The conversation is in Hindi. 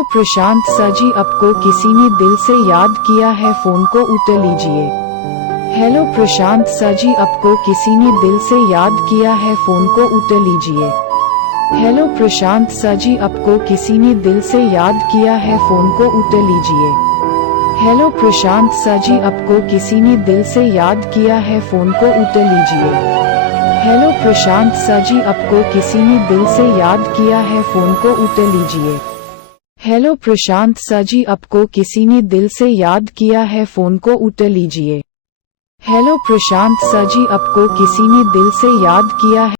हेलो प्रशांत सर जी, आपको किसी ने दिल से याद किया है, फोन को उठा लीजिए। हेलो प्रशांत सर जी, आपको किसी ने दिल से याद किया है, फोन को उठा लीजिए। हेलो प्रशांत सर जी, आपको किसी ने दिल से याद किया है, फोन को उठा लीजिए। हेलो प्रशांत सर जी, आपको किसी ने दिल से याद किया है, फोन को उठा लीजिए। हेलो प्रशांत सर जी, आपको किसी ने दिल से याद किया है, फोन को उठा लीजिए। हेलो प्रशांत सर जी, आपको किसी ने दिल से याद किया है, फोन को उठा लीजिए। हेलो प्रशांत सर जी, आपको किसी ने दिल से याद किया है।